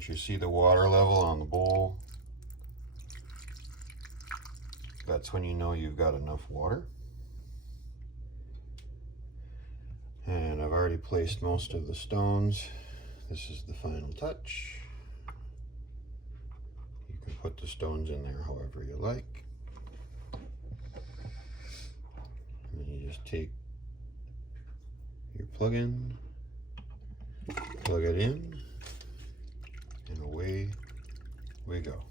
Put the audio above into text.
Once you see the water level on the bowl, that's when you know you've got enough water. And I've already placed most of the stones. This is the final touch. You can put the stones in there however you like. And then you just take your plug-in, plug it in, and away we go.